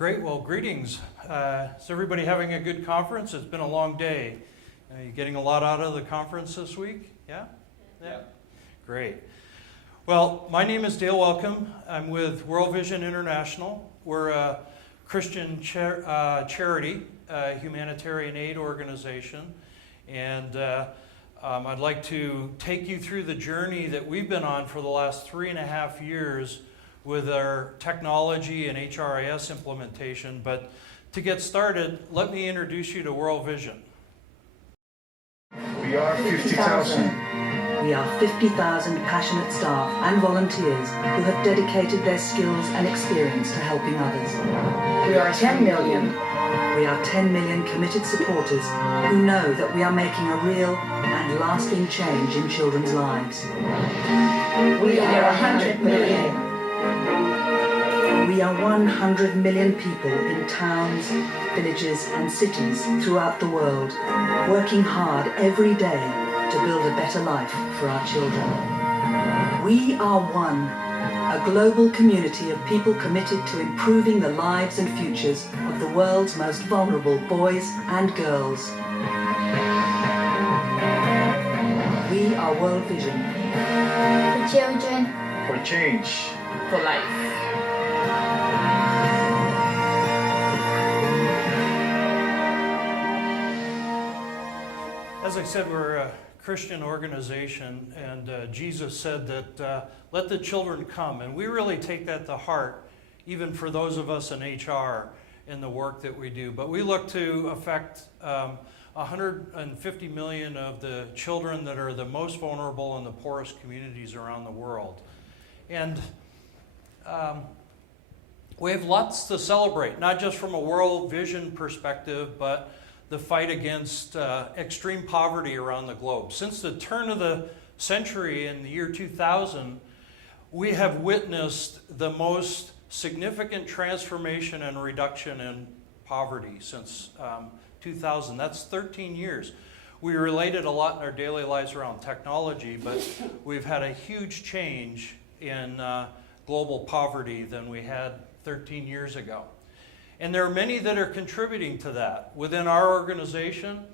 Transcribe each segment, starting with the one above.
Great. Well, greetings. Is everybody having a good conference? It's been a long day. Are you getting a lot out of the conference this week? Yeah? Yeah. Great. Well, my name is Dale Welcome. I'm with World Vision International. We're a Christian charity, humanitarian aid organization. And I'd like to take you through the journey that we've been on for the last 3.5 years with our technology and HRIS implementation. But to get started, let me introduce you to World Vision. We are 50,000. We are 50,000 passionate staff and volunteers who have dedicated their skills and experience to helping others. We are 10 million. We are 10 million committed supporters who know that we are making a real and lasting change in children's lives. We are 100 million. We are 100 million people in towns, villages and cities throughout the world, working hard every day to build a better life for our children. We are one, a global community of people committed to improving the lives and futures of the world's most vulnerable boys and girls. We are World Vision. For children. For change. For life. As I said, we're a Christian organization, and Jesus said that let the children come. And we really take that to heart, even for those of us in HR in the work that we do. But we look to affect 150 million of the children that are the most vulnerable in the poorest communities around the world. And we have lots to celebrate, not just from a World Vision perspective, but the fight against extreme poverty around the globe. Since the turn of the century in the year 2000, we have witnessed the most significant transformation and reduction in poverty since 2000. That's 13 years. We related a lot in our daily lives around technology, but we've had a huge change in global poverty than we had 13 years ago. And there are many that are contributing to that. Within our organization,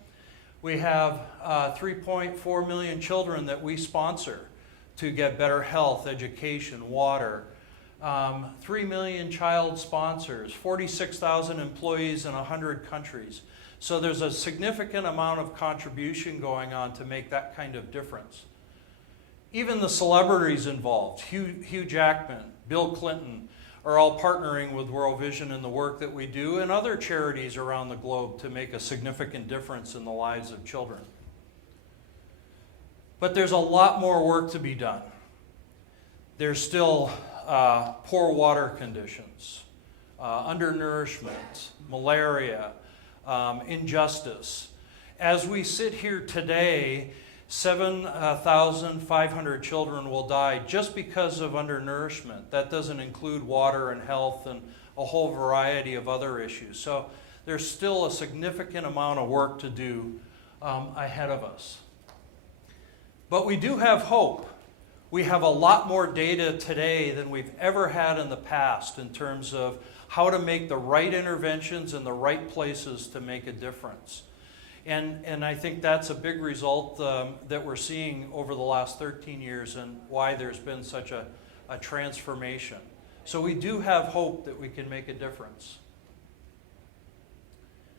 we have 3.4 million children that we sponsor to get better health, education, water. 3 million child sponsors, 46,000 employees in 100 countries. So there's a significant amount of contribution going on to make that kind of difference. Even the celebrities involved, Hugh Jackman, Bill Clinton, are all partnering with World Vision in the work that we do and other charities around the globe to make a significant difference in the lives of children. But there's a lot more work to be done. There's still poor water conditions, undernourishment, malaria, injustice. As we sit here today, 7,500 children will die just because of undernourishment. That doesn't include water and health and a whole variety of other issues. So there's still a significant amount of work to do ahead of us. But we do have hope. We have a lot more data today than we've ever had in the past in terms of how to make the right interventions in the right places to make a difference. And I think that's a big result that we're seeing over the last 13 years and why there's been such a transformation. So we do have hope that we can make a difference.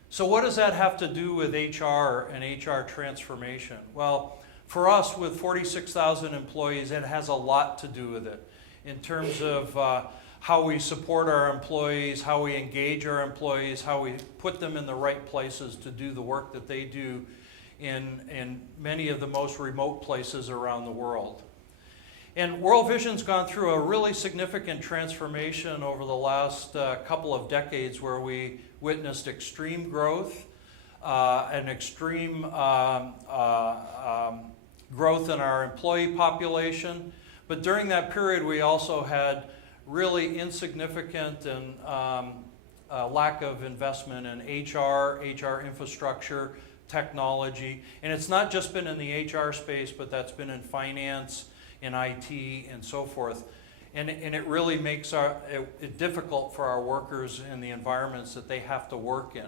So what does that have to do with HR and HR transformation? Well, for us with 46,000 employees, it has a lot to do with it in terms of how we support our employees, how we engage our employees, how we put them in the right places to do the work that they do in many of the most remote places around the world. And World Vision's gone through a really significant transformation over the last couple of decades where we witnessed extreme growth, an extreme growth in our employee population. But during that period, we also had really insignificant and lack of investment in HR infrastructure, technology. And it's not just been in the HR space, but that's been in finance, in IT, and so forth. And it really makes it difficult for our workers in the environments that they have to work in.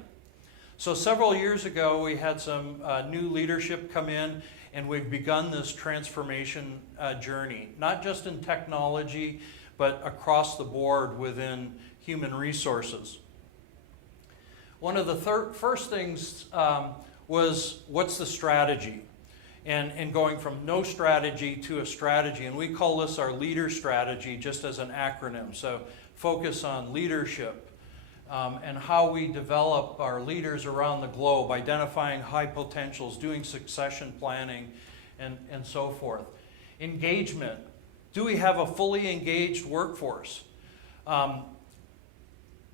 So several years ago, we had some new leadership come in, and we've begun this transformation journey, not just in technology, but across the board within human resources. One of the first things was, what's the strategy? And going from no strategy to a strategy. And we call this our leader strategy, just as an acronym. So focus on leadership and how we develop our leaders around the globe, identifying high potentials, doing succession planning, and so forth. Engagement. Do we have a fully engaged workforce?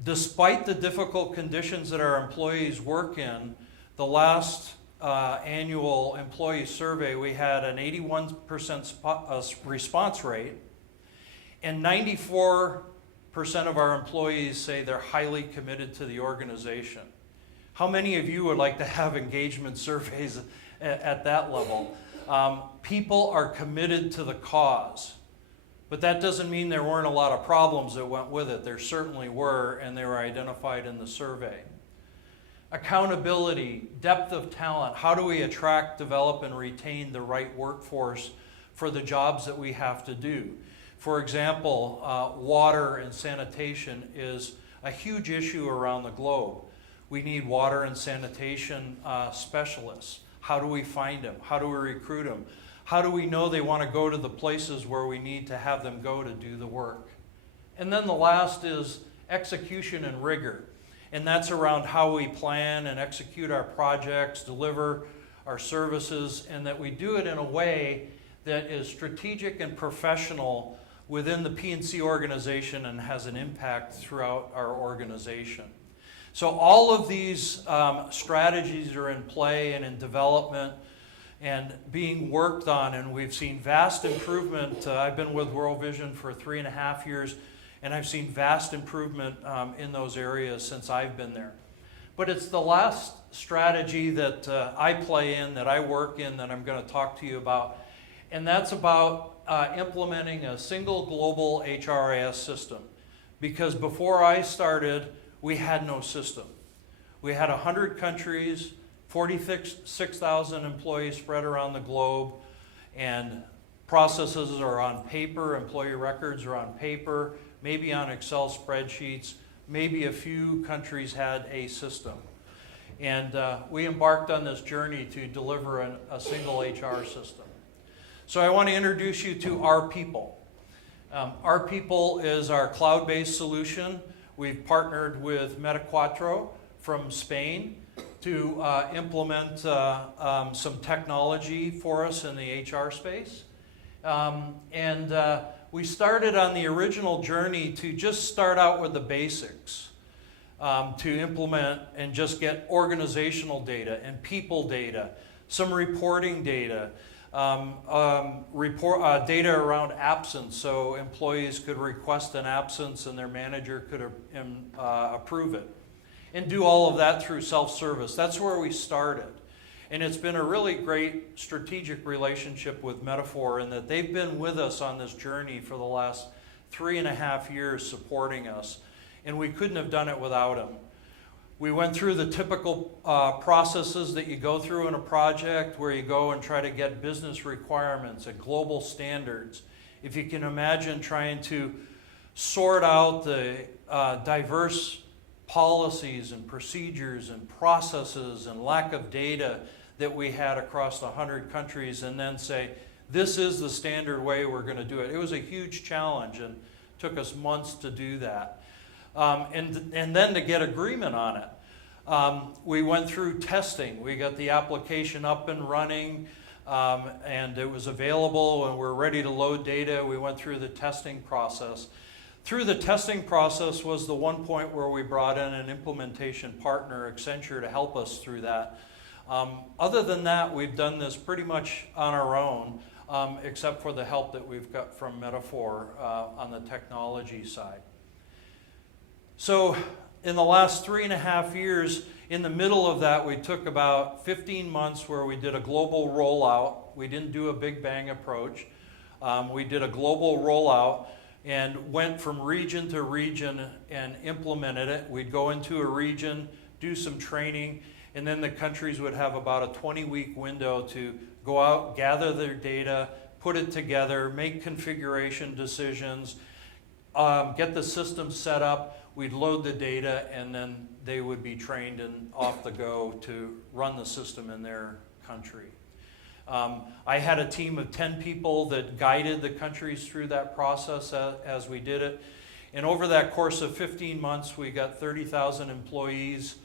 Despite the difficult conditions that our employees work in, the last annual employee survey, we had an 81% response rate, and 94% of our employees say they're highly committed to the organization. How many of you would like to have engagement surveys at that level? People are committed to the cause, but that doesn't mean there weren't a lot of problems that went with it. There certainly were, and they were identified in the survey. Accountability, depth of talent. How do we attract, develop, and retain the right workforce for the jobs that we have to do? For example, water and sanitation is a huge issue around the globe. We need water and sanitation specialists. How do we find them? How do we recruit them? How do we know they want to go to the places where we need to have them go to do the work? And then the last is execution and rigor. And that's around how we plan and execute our projects, deliver our services, and that we do it in a way that is strategic and professional within the P&C organization and has an impact throughout our organization. So all of these strategies are in play and in development and being worked on, and we've seen vast improvement. I've been with World Vision for 3.5 years, and I've seen vast improvement in those areas since I've been there. But it's the last strategy that I play in, that I work in, that I'm going to talk to you about. And that's about implementing a single global HRIS system. Because before I started, we had no system. We had 100 countries, 46,000 employees spread around the globe, and processes are on paper, employee records are on paper, maybe on Excel spreadsheets, maybe a few countries had a system. And we embarked on this journey to deliver a single HR system. So I want to introduce you to Our People. Our People is our cloud-based solution. We've partnered with Medicuatro from Spain to implement some technology for us in the HR space. We started on the original journey to just start out with the basics, to implement and just get organizational data and people data, some reporting data, data around absence, so employees could request an absence and their manager could approve it, and do all of that through self-service. That's where we started. And it's been a really great strategic relationship with Metaphor in that they've been with us on this journey for the last 3.5 years supporting us. And we couldn't have done it without them. We went through the typical processes that you go through in a project where you go and try to get business requirements and global standards. If you can imagine trying to sort out the diverse policies and procedures and processes and lack of data that we had across 100 countries and then say, this is the standard way we're going to do it. It was a huge challenge and took us months to do that. And then to get agreement on it. We went through testing. We got the application up and running and it was available and we're ready to load data. We went through the testing process. Through the testing process was the one point where we brought in an implementation partner, Accenture, to help us through that. Other than that, we've done this pretty much on our own, except for the help that we've got from Metaphor on the technology side. So in the last 3.5 years, in the middle of that, we took about 15 months where we did a global rollout. We didn't do a big bang approach. We did a global rollout and went from region to region and implemented it. We'd go into a region, do some training, and then the countries would have about a 20-week window to go out, gather their data, put it together, make configuration decisions, get the system set up. We'd load the data, and then they would be trained and off the go to run the system in their country. I had a team of 10 people that guided the countries through that process as we did it. And over that course of 15 months, we got 30,000 employees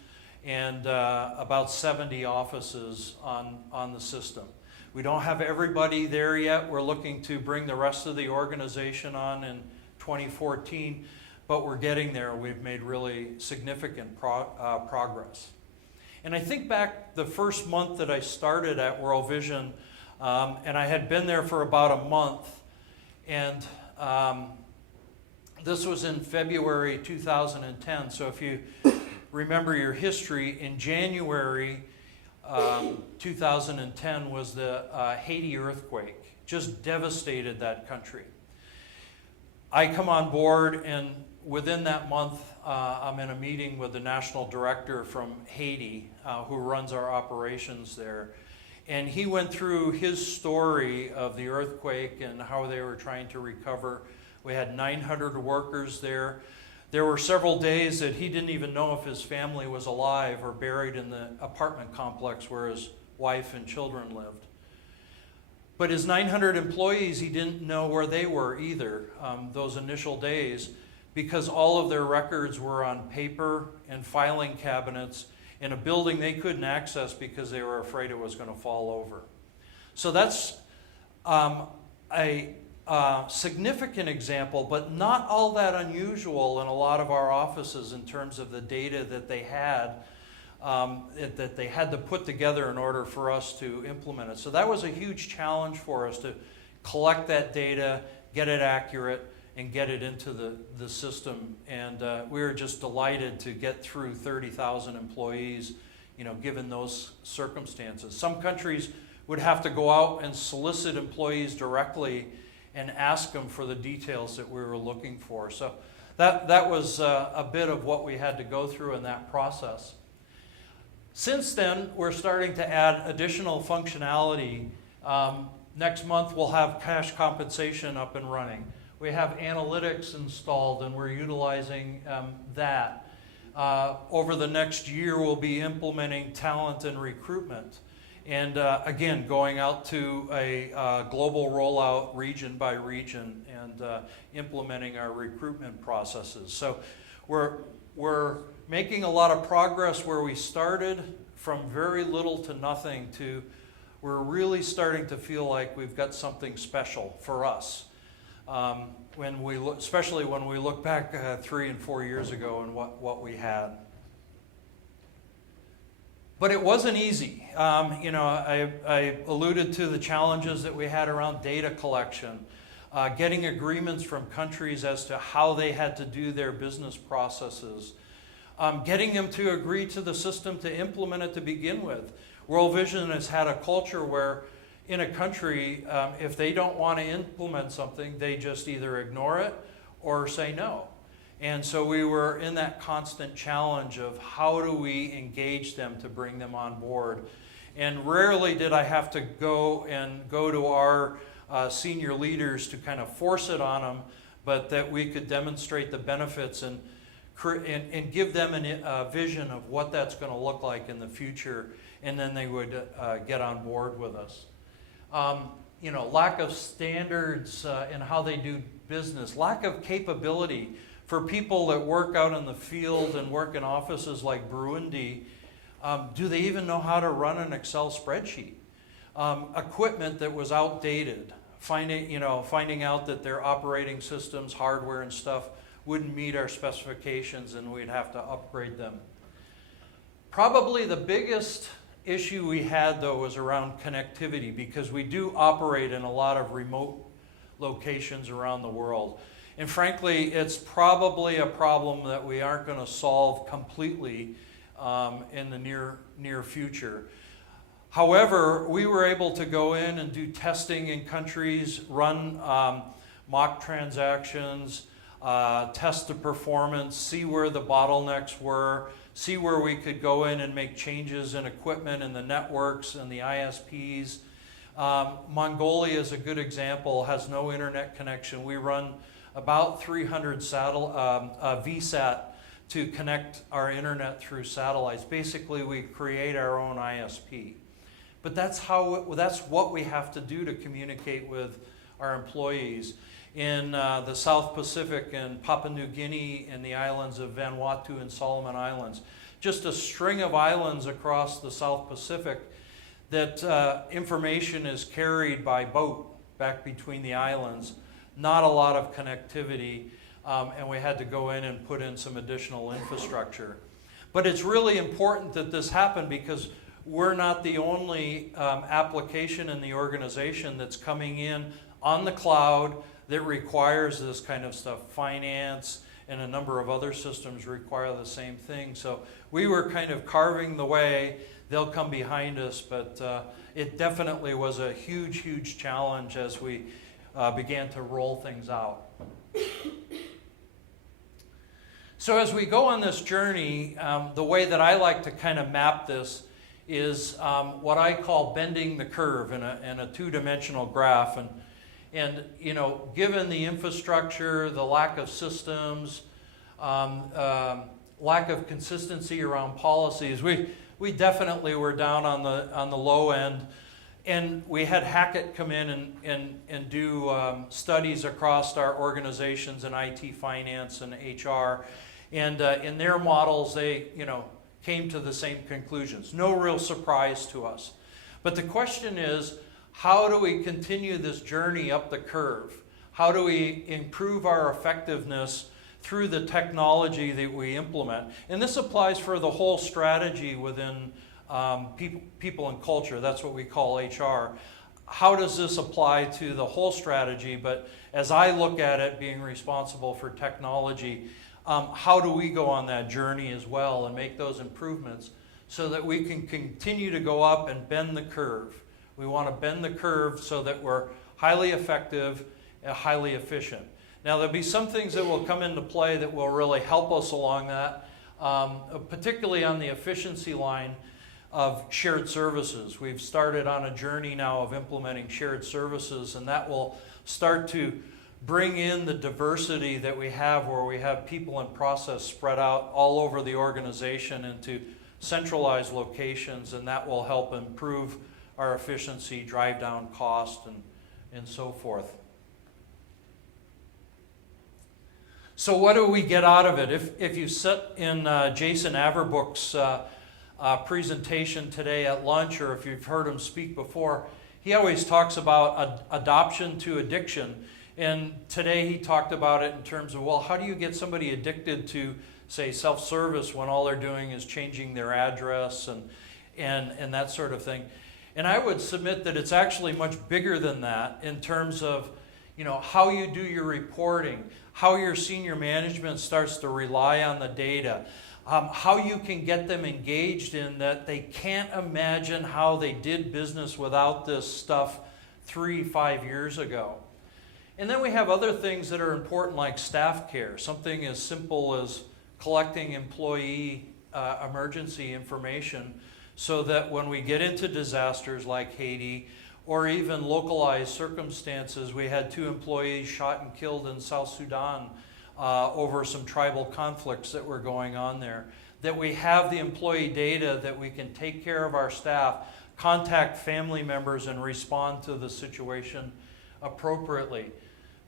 and about 70 offices on the system. We don't have everybody there yet. We're looking to bring the rest of the organization on in 2014, but we're getting there. We've made really significant progress. And I think back the first month that I started at World Vision, and I had been there for about a month, and this was in February 2010. So if you remember your history, in January 2010 was the Haiti earthquake. Just devastated that country. I come on board, and within that month, I'm in a meeting with the national director from Haiti, who runs our operations there. And he went through his story of the earthquake and how they were trying to recover. We had 900 workers there. There were several days that he didn't even know if his family was alive or buried in the apartment complex where his wife and children lived. But his 900 employees, he didn't know where they were either those initial days, because all of their records were on paper and filing cabinets in a building they couldn't access because they were afraid it was going to fall over. So that's a significant example, but not all that unusual in a lot of our offices in terms of the data that they had to put together in order for us to implement it. So that was a huge challenge for us to collect that data, get it accurate, and get it into the system. And we were just delighted to get through 30,000 employees, given those circumstances. Some countries would have to go out and solicit employees directly and ask them for the details that we were looking for. So that was a bit of what we had to go through in that process. Since then, we're starting to add additional functionality. Next month, we'll have cash compensation up and running. We have analytics installed, and we're utilizing that. Over the next year, we'll be implementing talent and recruitment. And again, going out to a global rollout region by region and implementing our recruitment processes. So we're making a lot of progress where we started from very little to nothing to we're really starting to feel like we've got something special for us. Especially when we look back 3 and 4 years ago and what we had. But it wasn't easy. I alluded to the challenges that we had around data collection, getting agreements from countries as to how they had to do their business processes, getting them to agree to the system to implement it to begin with. World Vision has had a culture where in a country, if they don't want to implement something, they just either ignore it or say no. And so we were in that constant challenge of how do we engage them to bring them on board. And rarely did I have to go to our senior leaders to kind of force it on them, but that we could demonstrate the benefits and give them a vision of what that's going to look like in the future, and then they would get on board with us. Lack of standards in how they do business, lack of capability for people that work out in the field and work in offices like Burundi. Do they even know how to run an Excel spreadsheet? Equipment that was outdated, finding out that their operating systems, hardware and stuff wouldn't meet our specifications and we'd have to upgrade them. Probably the biggest issue we had, though, was around connectivity, because we do operate in a lot of remote locations around the world. And frankly, it's probably a problem that we aren't going to solve completely in the near future. However, we were able to go in and do testing in countries, run mock transactions, test the performance, see where the bottlenecks were, see where we could go in and make changes in equipment and the networks and the ISPs. Mongolia is a good example, has no internet connection. We run about 300 VSAT to connect our internet through satellites. Basically, we create our own ISP. But that's what we have to do to communicate with our employees. In the South Pacific and Papua New Guinea and the islands of Vanuatu and Solomon Islands, just a string of islands across the South Pacific that information is carried by boat back between the islands. Not a lot of connectivity, and we had to go in and put in some additional infrastructure. But it's really important that this happen because we're not the only application in the organization that's coming in on the cloud that requires this kind of stuff. Finance and a number of other systems require the same thing. So we were kind of carving the way. They'll come behind us, but it definitely was a huge, huge challenge as we began to roll things out. So as we go on this journey, the way that I like to kind of map this is what I call bending the curve in a two-dimensional graph. And you know, given the infrastructure, the lack of systems, lack of consistency around policies, we definitely were down on the low end. And we had Hackett come in and do studies across our organizations in IT, finance, and HR. And in their models, they came to the same conclusions. No real surprise to us. But the question is, how do we continue this journey up the curve? How do we improve our effectiveness through the technology that we implement? And this applies for the whole strategy within people and culture. That's what we call HR. How does this apply to the whole strategy? But as I look at it, being responsible for technology, how do we go on that journey as well and make those improvements so that we can continue to go up and bend the curve? We want to bend the curve so that we're highly effective and highly efficient. Now, there'll be some things that will come into play that will really help us along that, particularly on the efficiency line of shared services. We've started on a journey now of implementing shared services, and that will start to bring in the diversity that we have, where we have people and process spread out all over the organization into centralized locations, and that will help improve our efficiency, drive down cost, and so forth. So what do we get out of it? If you sit in Jason Averbook's presentation today at lunch, or if you've heard him speak before, he always talks about adoption to addiction. And today he talked about it in terms of, well, how do you get somebody addicted to, say, self-service when all they're doing is changing their address and that sort of thing? And I would submit that it's actually much bigger than that in terms of, how you do your reporting, how your senior management starts to rely on the data, how you can get them engaged in that they can't imagine how they did business without this stuff 3-5 years ago. And then we have other things that are important, like staff care, something as simple as collecting employee emergency information so that when we get into disasters like Haiti, or even localized circumstances, we had 2 employees shot and killed in South Sudan over some tribal conflicts that were going on there, that we have the employee data that we can take care of our staff, contact family members, and respond to the situation appropriately.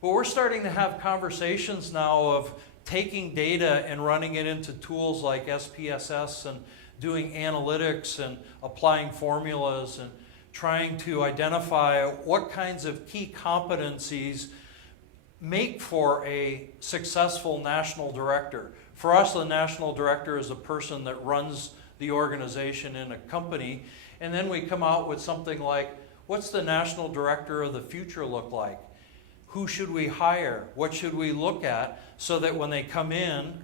But we're starting to have conversations now of taking data and running it into tools like SPSS and doing analytics and applying formulas and trying to identify what kinds of key competencies make for a successful national director. For us, the national director is a person that runs the organization in a company, and then we come out with something like, what's the national director of the future look like? Who should we hire? What should we look at so that when they come in,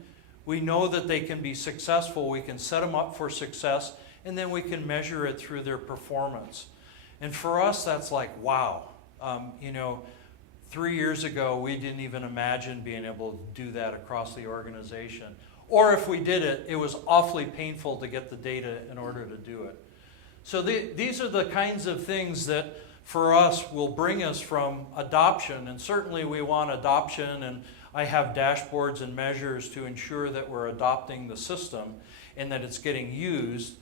we know that they can be successful, we can set them up for success, and then we can measure it through their performance. And for us, that's like, wow. 3 years ago, we didn't even imagine being able to do that across the organization. Or if we did it, it was awfully painful to get the data in order to do it. So these are the kinds of things that for us will bring us from adoption, and certainly we want adoption, and I have dashboards and measures to ensure that we're adopting the system and that it's getting used.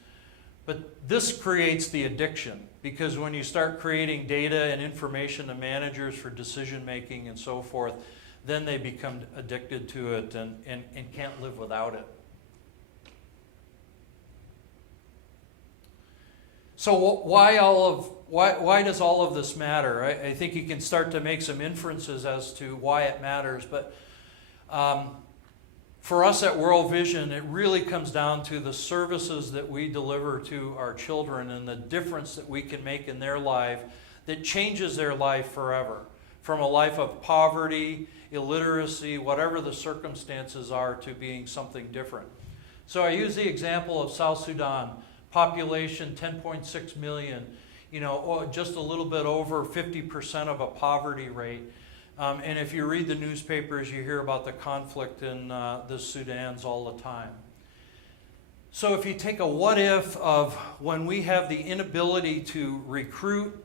But this creates the addiction, because when you start creating data and information to managers for decision making and so forth, then they become addicted to it and can't live without it. So why does all of this matter? I think you can start to make some inferences as to why it matters, but for us at World Vision, it really comes down to the services that we deliver to our children and the difference that we can make in their life that changes their life forever. From a life of poverty, illiteracy, whatever the circumstances are, to being something different. So I use the example of South Sudan, population 10.6 million, just a little bit over 50% of a poverty rate. And if you read the newspapers, you hear about the conflict in the Sudans all the time. So if you take a what if of when we have the inability to recruit,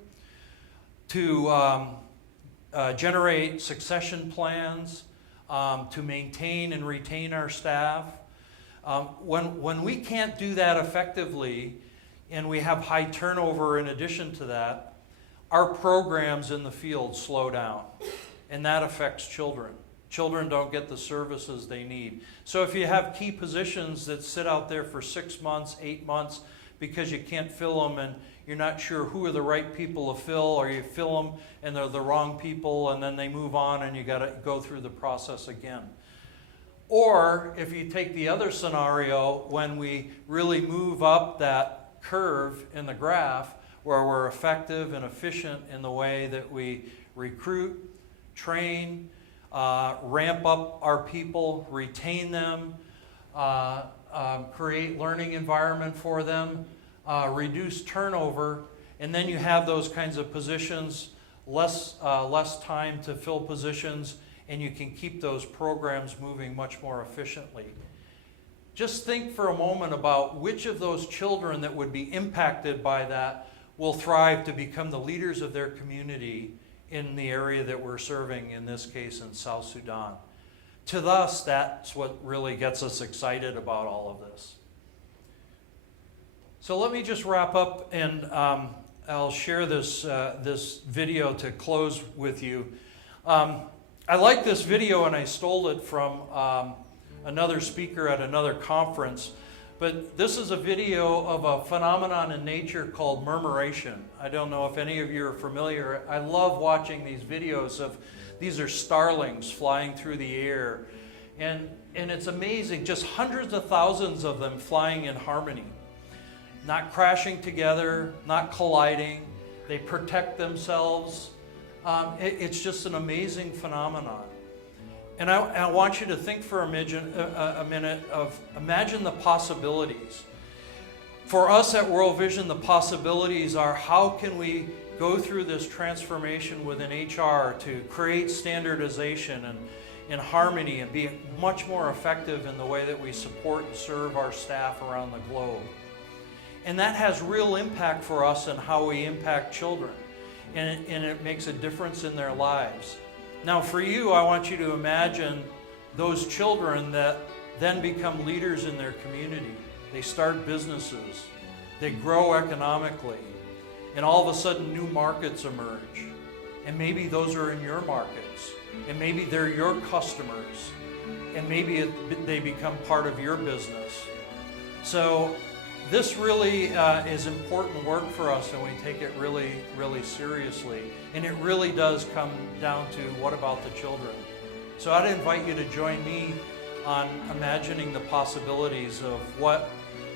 to generate succession plans, to maintain and retain our staff, when we can't do that effectively and we have high turnover in addition to that, our programs in the field slow down. And that affects children. Children don't get the services they need. So if you have key positions that sit out there for 6 months, 8 months, because you can't fill them and you're not sure who are the right people to fill, or you fill them and they're the wrong people and then they move on and you got to go through the process again. Or if you take the other scenario, when we really move up that curve in the graph where we're effective and efficient in the way that we recruit, train, ramp up our people, retain them, create learning environment for them, reduce turnover, and then you have those kinds of positions, less time to fill positions, and you can keep those programs moving much more efficiently. Just think for a moment about which of those children that would be impacted by that will thrive to become the leaders of their community in the area that we're serving, in this case in South Sudan. To us, that's what really gets us excited about all of this. So let me just wrap up, and I'll share this video to close with you. I like this video, and I stole it from another speaker at another conference. But this is a video of a phenomenon in nature called murmuration. I don't know if any of you are familiar. I love watching these videos of, these are starlings flying through the air. And it's amazing, just hundreds of thousands of them flying in harmony. Not crashing together, not colliding. They protect themselves. It's just an amazing phenomenon. And I want you to think for a minute of, imagine the possibilities. For us at World Vision, the possibilities are, how can we go through this transformation within HR to create standardization and harmony and be much more effective in the way that we support and serve our staff around the globe. And that has real impact for us in how we impact children. And it makes a difference in their lives. Now for you, I want you to imagine those children that then become leaders in their community. They start businesses, they grow economically, and all of a sudden new markets emerge. And maybe those are in your markets, and maybe they're your customers, and maybe they become part of your business. So this really is important work for us, and we take it really, really seriously. And it really does come down to, what about the children? So I'd invite you to join me on imagining the possibilities of what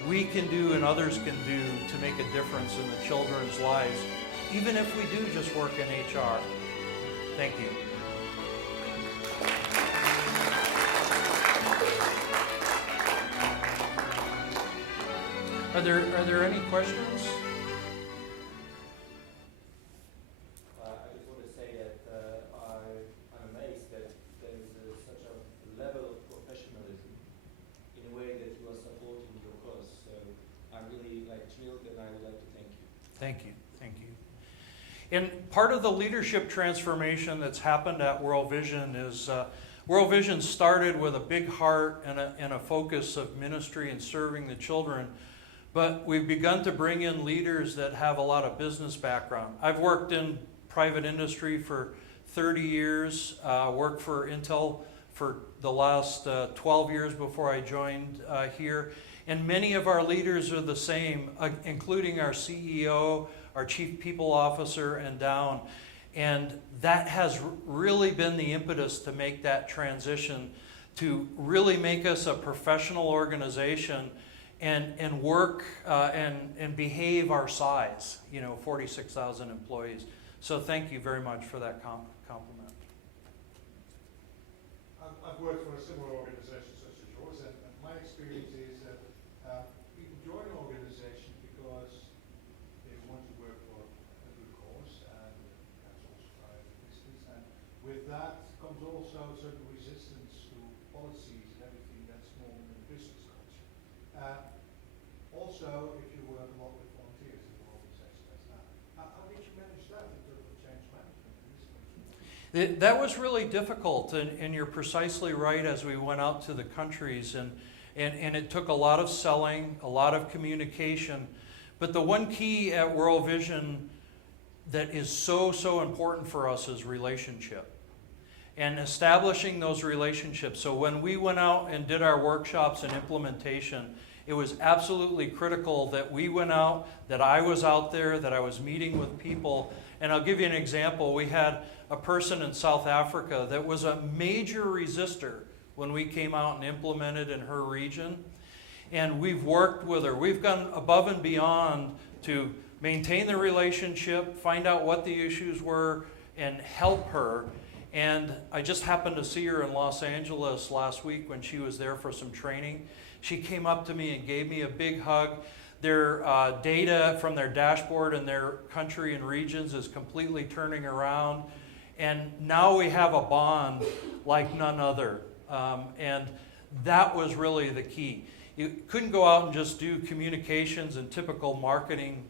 we can do and others can do to make a difference in the children's lives, even if we do just work in HR. Thank you. Are there any questions? I just want to say that and I would like to thank you. Thank you, thank you. And part of the leadership transformation that's happened at World Vision is World Vision started with a big heart and a focus of ministry and serving the children, but we've begun to bring in leaders that have a lot of business background. I've worked in private industry for 30 years, worked for Intel for the last 12 years before I joined here. And many of our leaders are the same, including our CEO, our Chief People Officer, and down. And that has really been the impetus to make that transition, to really make us a professional organization and work and behave our size, 46,000 employees. So thank you very much for that compliment. I've worked for a similar organization such as yours, and my experience is that people join an organization because they want to work for a good cause, and that's also private business. And with that comes also certain resistance to policies and everything that's normal in the business culture. Also, if you work a lot with volunteers in an organization as that, how did you manage that in terms of change management in this country? That was really difficult, and you're precisely right as we went out to the countries, and it took a lot of selling, a lot of communication. But the one key at World Vision that is so important for us is relationship. And establishing those relationships. So when we went out and did our workshops and implementation, it was absolutely critical that we went out, that I was out there, that I was meeting with people. And I'll give you an example. We had a person in South Africa that was a major resistor when we came out and implemented in her region. And we've worked with her. We've gone above and beyond to maintain the relationship, find out what the issues were, and help her. And I just happened to see her in Los Angeles last week when she was there for some training. She came up to me and gave me a big hug. Their data from their dashboard in their country and regions is completely turning around. And now we have a bond like none other. And that was really the key. You couldn't go out and just do communications and typical marketing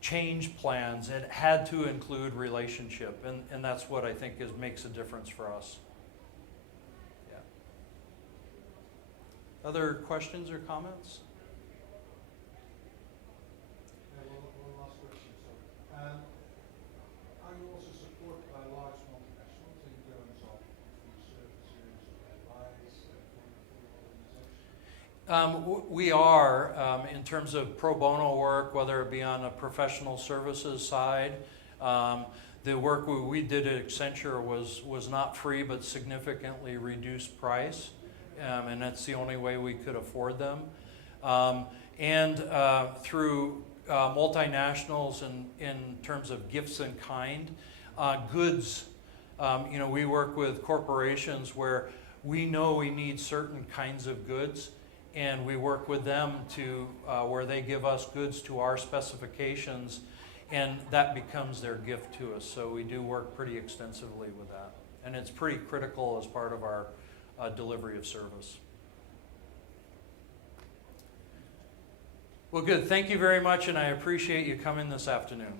change plans. It had to include relationship, and that's what I think makes a difference for us. Yeah. Other questions or comments? One last question. Are you also supported by large multinationals in terms of services, advice for your organization? We are, in terms of pro bono work, whether it be on a professional services side. The work we did at Accenture was not free, but significantly reduced price, and that's the only way we could afford them. And through multinationals in terms of gifts in kind, goods. We work with corporations where we know we need certain kinds of goods, and we work with them to where they give us goods to our specifications, and that becomes their gift to us. So we do work pretty extensively with that, and it's pretty critical as part of our delivery of service. Well, good. Thank you very much, and I appreciate you coming this afternoon.